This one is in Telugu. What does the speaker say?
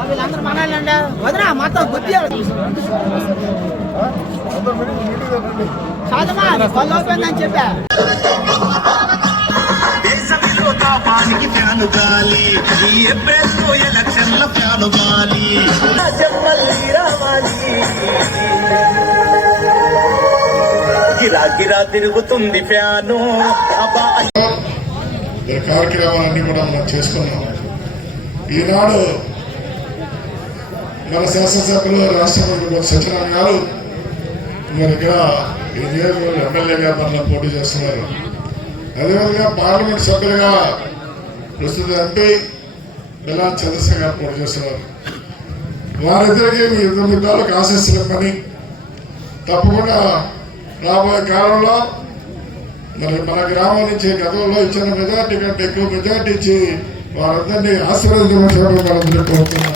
వీళ్ళందరూ మనాలండి వదినా మొత్తం బుద్ధి చదమా పళ్ళు అయిపోయిందని చెప్పా పానికి ఫ్యాను గాలి ఈ ఏప్రిల్లో ఎలక్షన్ల ఫ్యాను గాలి గిరా గిరా తిరుగుతుంది ఫ్యాను. కార్యక్రమాలన్నీ కూడా మనం చేసుకున్నాం. ఈనాడు మన శాసనసభ్యులు రాష్ట్ర మంత్రి సత్యనారాయణ గారు మరి ఇక్కడ ఈ నియోజకవర్గంలో ఎమ్మెల్యేగా మనలో పోటీ చేస్తున్నారు. అదేవిధంగా పార్లమెంట్ సభ్యులుగా ప్రస్తుత ఎంపీ బిలాల్ చంద్రశేఖర్ గారు పోటీ చేస్తున్నారు. వారిద్దరికీ మీ ఇద్దరు మిత్రులకు ఆశీస్సులు ఇవ్వమని తప్పకుండా రాబోయే కాలంలో మరి మన గ్రామం నుంచి గతంలో ఇచ్చిన మెజార్టీ కంటే ఎక్కువ మెజార్టీ ఇచ్చి వారందరినీ ఆశీర్వదించమని మనందరికీ కోరుతున్నాం.